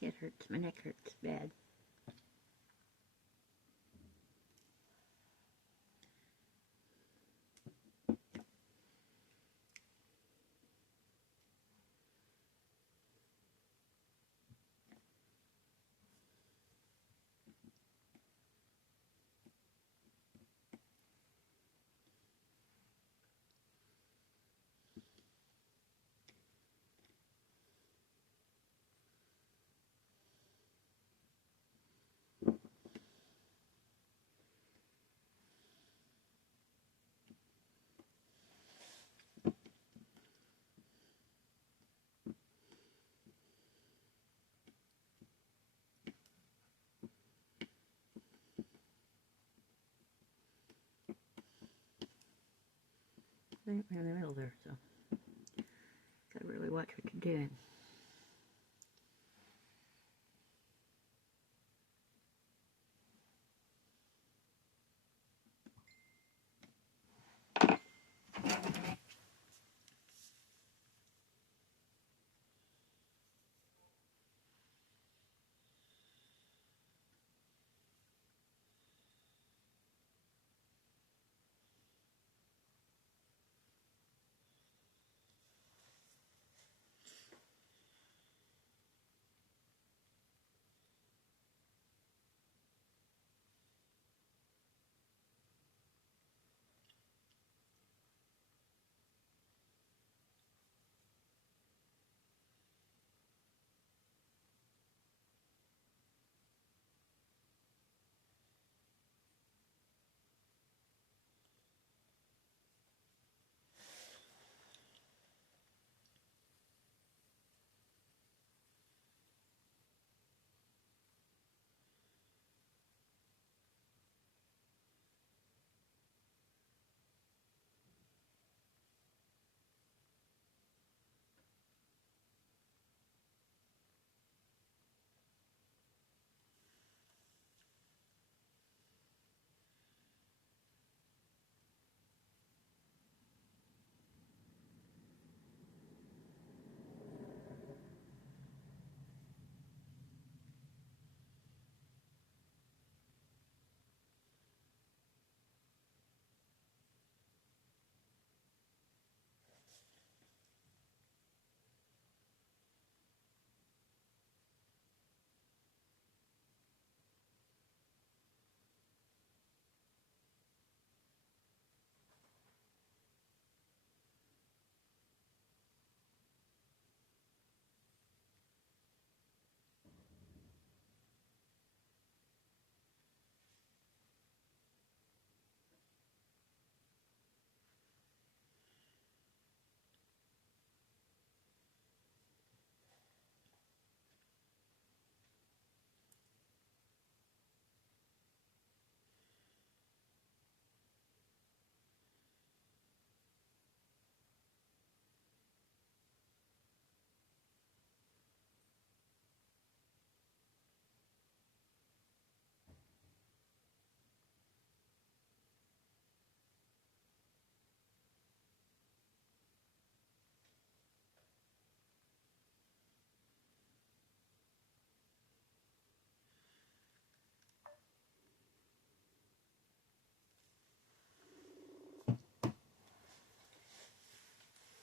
It hurts. My neck hurts bad. Right in the middle there, so gotta really watch what you're doing.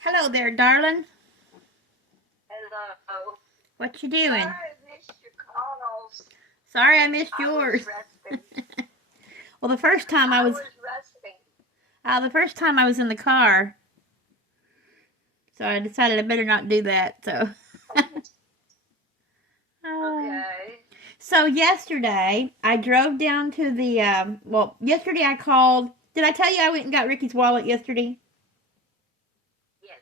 Hello there, darling. Hello. What you doing? Sorry I missed your calls. Sorry I missed I yours. was resting. Well, the first time I was resting. the first time I was in the car, so I decided I better not do that. So. Okay. So yesterday I drove down to the yesterday I called. Did I tell you I went and got Ricky's wallet yesterday? Yes.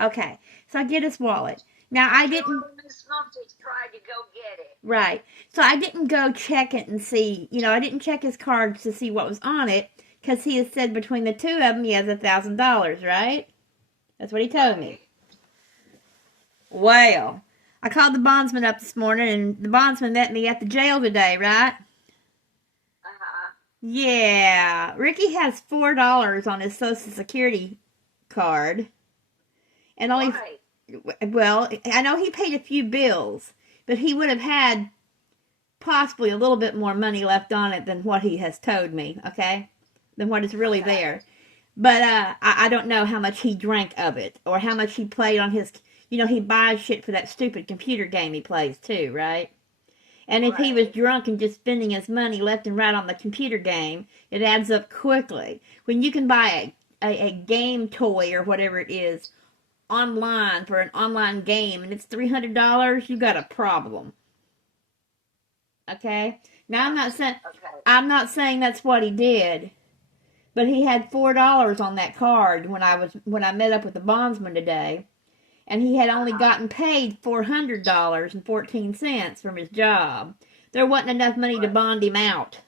Okay, so I get his wallet. Now I didn't. Miss Mumpty tried to go get it. Right. So I didn't go check it and see. I didn't check his cards to see what was on it because he has said between the two of them he has $1,000. Right. That's what he told me. Well, I called the bondsman up this morning, and the bondsman met me at the jail today. Right. Yeah, Ricky has $4 on his Social Security card, and only Why? well, I know he paid a few bills, but he would have had possibly a little bit more money left on it than what he has told me, okay? Than what is really there. But I don't know how much he drank of it or how much he played on his, he buys shit for that stupid computer game he plays too, right? And if he was drunk and just spending his money left and right on the computer game, it adds up quickly. When you can buy a game toy or whatever it is online for an online game and it's $300, you got a problem. Okay? Now I'm not saying that's what he did, but he had $4 on that card when I met up with the bondsman today, and he had only gotten paid $400.14 from his job. There wasn't enough money to bond him out.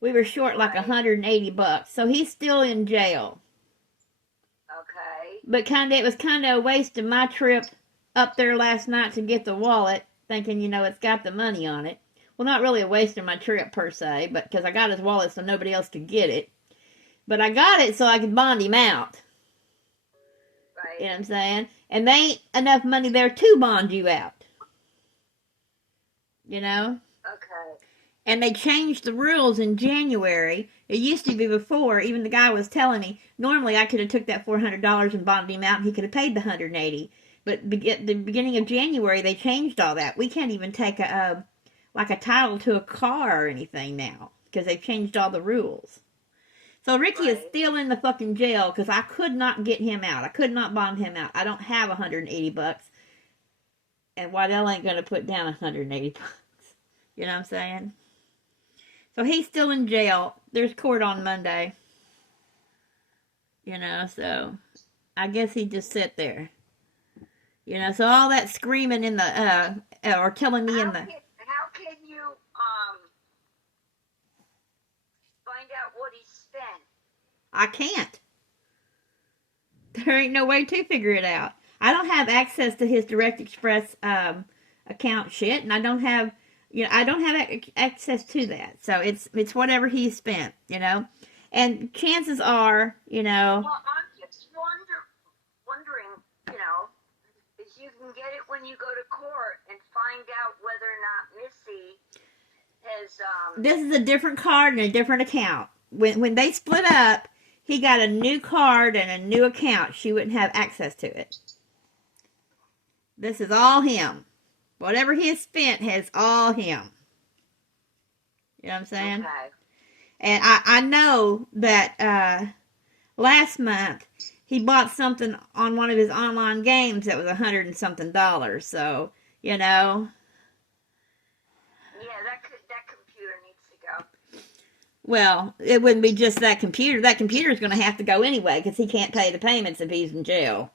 We were short like $180, so he's still in jail. Okay. But it was kind of a waste of my trip up there last night to get the wallet, thinking, it's got the money on it. Well, not really a waste of my trip per se, but because I got his wallet so nobody else could get it. But I got it so I could bond him out. Right. You know what I'm saying? And there ain't enough money there to bond you out. Okay. And they changed the rules in January. It used to be before, even the guy was telling me, normally I could have took that $400 and bonded him out and he could have paid the $180. But at the beginning of January, they changed all that. We can't even take a title to a car or anything now because they've changed all the rules. So Ricky is still in the fucking jail because I could not get him out. I could not bond him out. I don't have $180. And Waddell ain't going to put down $180. You know what I'm saying? So he's still in jail. There's court on Monday. So I guess he just sit there. So all that screaming in the, or telling me How can you, find out what he spent? I can't. There ain't no way to figure it out. I don't have access to his Direct Express, account shit, and I don't have access to that. So it's whatever he spent, and chances are, Well, I'm just wondering, if you can get it when you go to court and find out whether or not Missy has, This is a different card and a different account. When they split up, he got a new card and a new account. She wouldn't have access to it. This is all him. Whatever he has spent has all him. You know what I'm saying? Okay. And I know that last month he bought something on one of his online games that was $100 and something. So, Yeah, that computer needs to go. Well, it wouldn't be just that computer. That computer is going to have to go anyway because he can't pay the payments if he's in jail.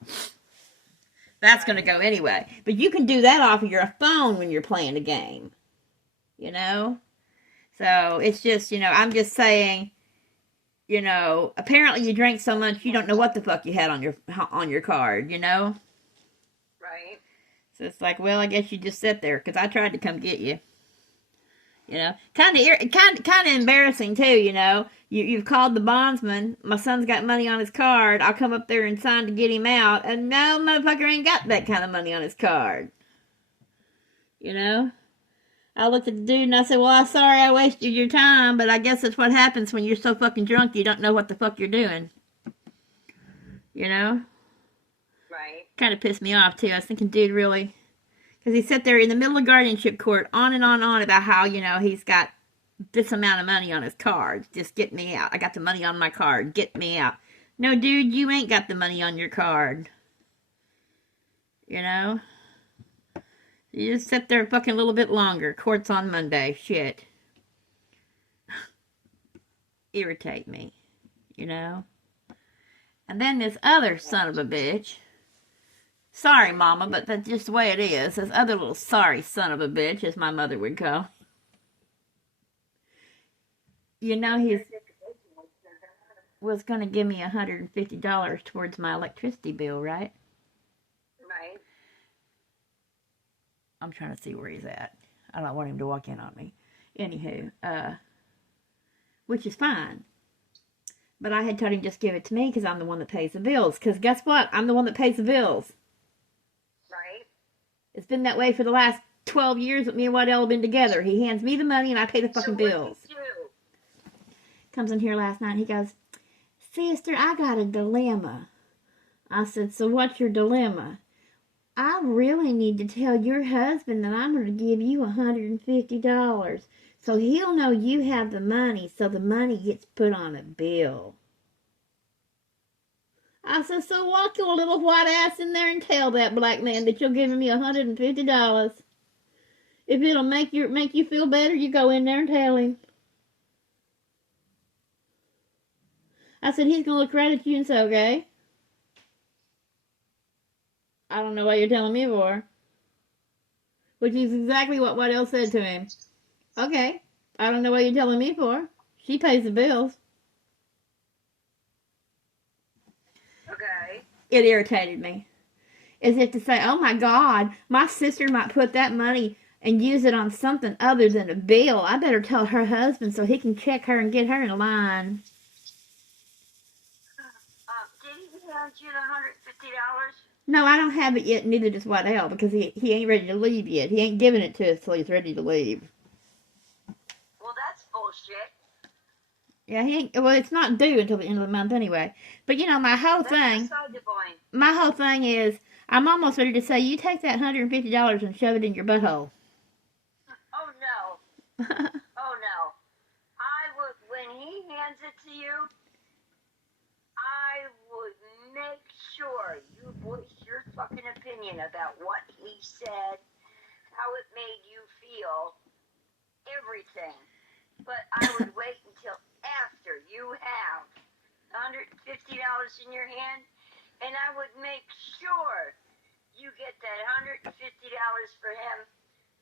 That's going to go anyway. But you can do that off of your phone when you're playing a game. So it's just, I'm just saying, apparently you drank so much you don't know what the fuck you had on your card, Right. So it's like, well, I guess you just sit there because I tried to come get you. Kind of embarrassing too. You've called the bondsman. My son's got money on his card. I'll come up there and sign to get him out, and no motherfucker ain't got that kind of money on his card. I looked at the dude and I said, well, I'm sorry I wasted your time, but I guess that's what happens when you're so fucking drunk you don't know what the fuck you're doing. Right. Kind of pissed me off, too. I was thinking, dude, really? Because he sat there in the middle of guardianship court on and on about how, he's got this amount of money on his card. Just get me out. I got the money on my card. Get me out. No, dude, you ain't got the money on your card. You just sit there fucking a little bit longer. Court's on Monday. Shit. Irritate me. And then this other son of a bitch. Sorry, Mama, but that's just the way it is. This other little sorry son of a bitch, as my mother would call. He was going to give me $150 towards my electricity bill, right? Right. I'm trying to see where he's at. I don't want him to walk in on me. Anywho, which is fine. But I had told him just give it to me because I'm the one that pays the bills. Because guess what? I'm the one that pays the bills. Right. It's been that way for the last 12 years that me and Waddell have been together. He hands me the money and I pay the fucking bills. So what do you do? Comes in here last night and he goes, Sister, I got a dilemma. I said, so what's your dilemma? I really need to tell your husband that I'm going to give you $150 so he'll know you have the money so the money gets put on a bill. I said, so walk your little white ass in there and tell that black man that you're giving me $150. If it'll make you feel better, you go in there and tell him. I said, he's going to look right at you and say, okay. I don't know what you're telling me for. Which is exactly what Waddell said to him. Okay, I don't know what you're telling me for. She pays the bills. Okay. It irritated me. As if to say, oh my God, my sister might put that money and use it on something other than a bill. I better tell her husband so he can check her and get her in line. Did he hand you the $150? No, I don't have it yet, neither does Waddell, because he ain't ready to leave yet. He ain't giving it to us till he's ready to leave. Well, that's bullshit. Yeah, he ain't. Well, it's not due until the end of the month anyway. But you know, my whole thing is, I'm almost ready to say, you take that $150 and shove it in your butthole. Oh no. Oh no. When he hands it to you, I would make sure you voice your fucking opinion about what he said, how it made you feel, everything. But I would wait until after you have $150 in your hand, and I would make sure you get that $150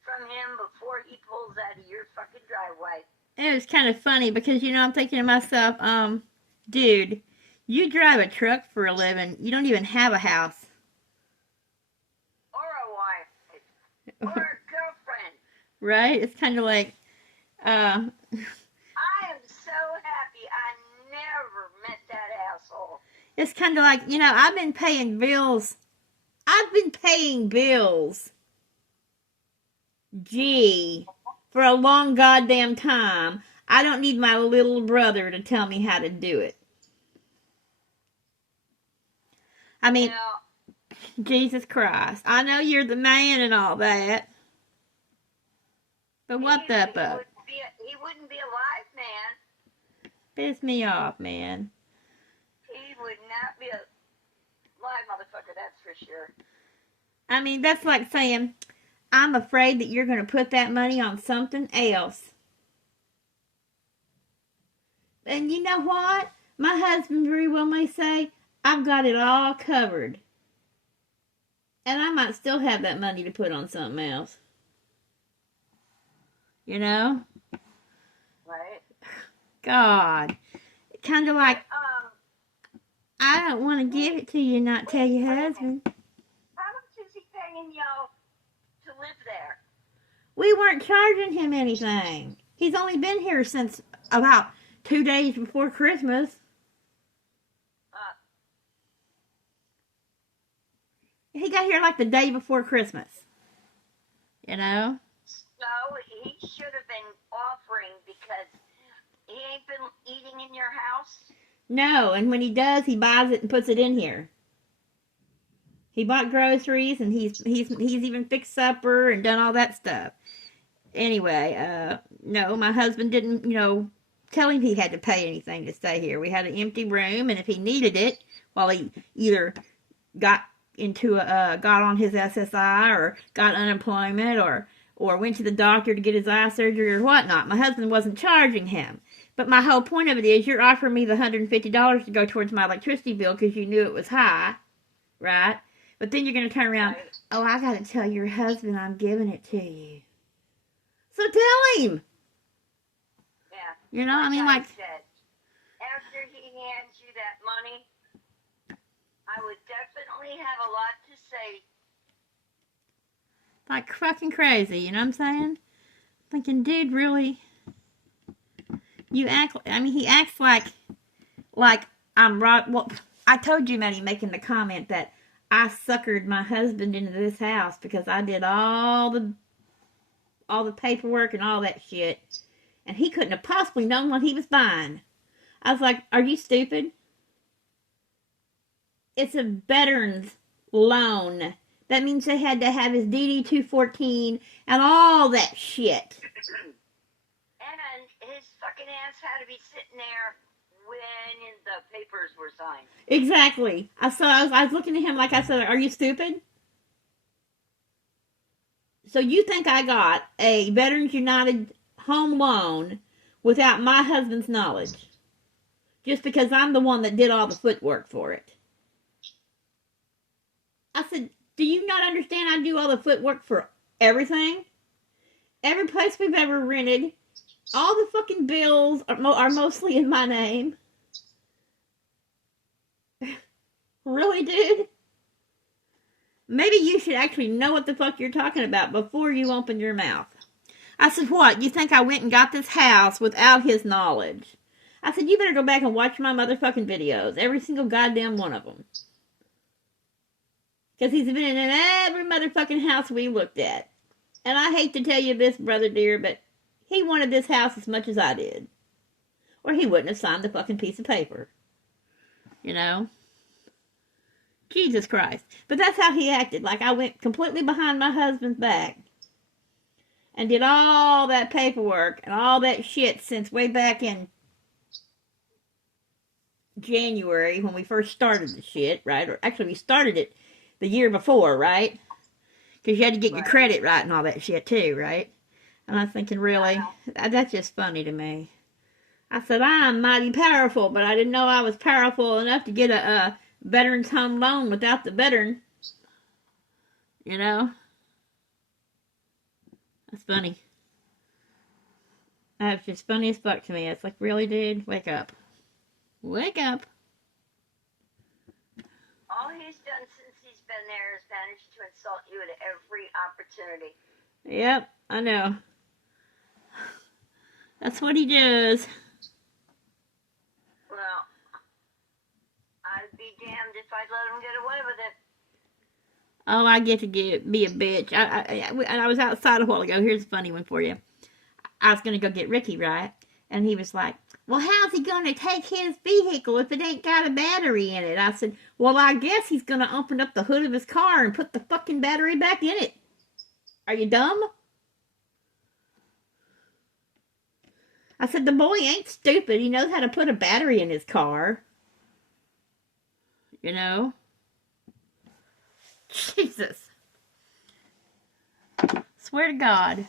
from him before he pulls out of your fucking driveway. It was kind of funny because, you know, I'm thinking to myself, dude, you drive a truck for a living. You don't even have a house. Or a wife. Or a girlfriend. Right? It's kind of like, I am so happy I never met that asshole. It's kind of like, you know, I've been paying bills. Gee, for a long goddamn time. I don't need my little brother to tell me how to do it. I mean, Jesus Christ. I know you're the man and all that. But what the fuck? He wouldn't be a live man. Piss me off, man. He would not be a live motherfucker, that's for sure. I mean, that's like saying, I'm afraid that you're going to put that money on something else. And you know what? My husband very well may say, I've got it all covered. And I might still have that money to put on something else. You know? Right. God. Kind of like, I don't want to give it to you and not tell your husband. How much is he paying y'all to live there? We weren't charging him anything. He's only been here since about 2 days before Christmas. He got here like the day before Christmas. You know? So he should have been offering because he ain't been eating in your house? No, and when he does, he buys it and puts it in here. He bought groceries and he's even fixed supper and done all that stuff. Anyway, no, my husband didn't, you know, tell him he had to pay anything to stay here. We had an empty room, and if he needed it, while he either got on his SSI or got unemployment or went to the doctor to get his eye surgery or whatnot, my husband wasn't charging him. But my whole point of it is, you're offering me the $150 to go towards my electricity bill because you knew it was high, right? But then you're going to turn around, oh, I got to tell your husband I'm giving it to you. So tell him. Yeah. You know, I mean, like, said, after he hands you that money, I would definitely have a lot to say. Like fucking crazy, you know what I'm saying? Thinking, dude, really? He acts like I'm right. Well, I told you, Maddie, making the comment that I suckered my husband into this house because I did all the paperwork and all that shit. And he couldn't have possibly known what he was buying. I was like, are you stupid? It's a veteran's loan. That means they had to have his DD 214 and all that shit. And his fucking ass had to be sitting there when the papers were signed. Exactly. I was looking at him like I said, are you stupid? So you think I got a Veterans United home loan without my husband's knowledge? Just because I'm the one that did all the footwork for it. I said, do you not understand I do all the footwork for everything? Every place we've ever rented, all the fucking bills are mostly in my name. Really, dude? Maybe you should actually know what the fuck you're talking about before you open your mouth. I said, what? You think I went and got this house without his knowledge? I said, you better go back and watch my motherfucking videos. Every single goddamn one of them. Because he's been in every motherfucking house we looked at. And I hate to tell you this, brother dear, but he wanted this house as much as I did. Or he wouldn't have signed the fucking piece of paper. You know? Jesus Christ. But that's how he acted. Like I went completely behind my husband's back. And did all that paperwork and all that shit since way back in January when we first started the shit, right? Or actually we started it the year before, right? Because you had to get your credit right and all that shit too, right? And I was thinking, really? That's just funny to me. I said, I'm mighty powerful, but I didn't know I was powerful enough to get a veteran's home loan without the veteran. You know? That's funny. That's just funny as fuck to me. It's like, really, dude? Wake up. Wake up. All he's done since he's been there is managed to insult you at every opportunity. Yep, I know. That's what he does. Well, I'd be damned if I'd let him get away with it. Oh, I get to be a bitch. I was outside a while ago. Here's a funny one for you. I was going to go get Ricky, right? And he was like, well, how's he going to take his vehicle if it ain't got a battery in it? I said, well, I guess he's going to open up the hood of his car and put the fucking battery back in it. Are you dumb? I said, the boy ain't stupid. He knows how to put a battery in his car. You know? Jesus. Swear to God.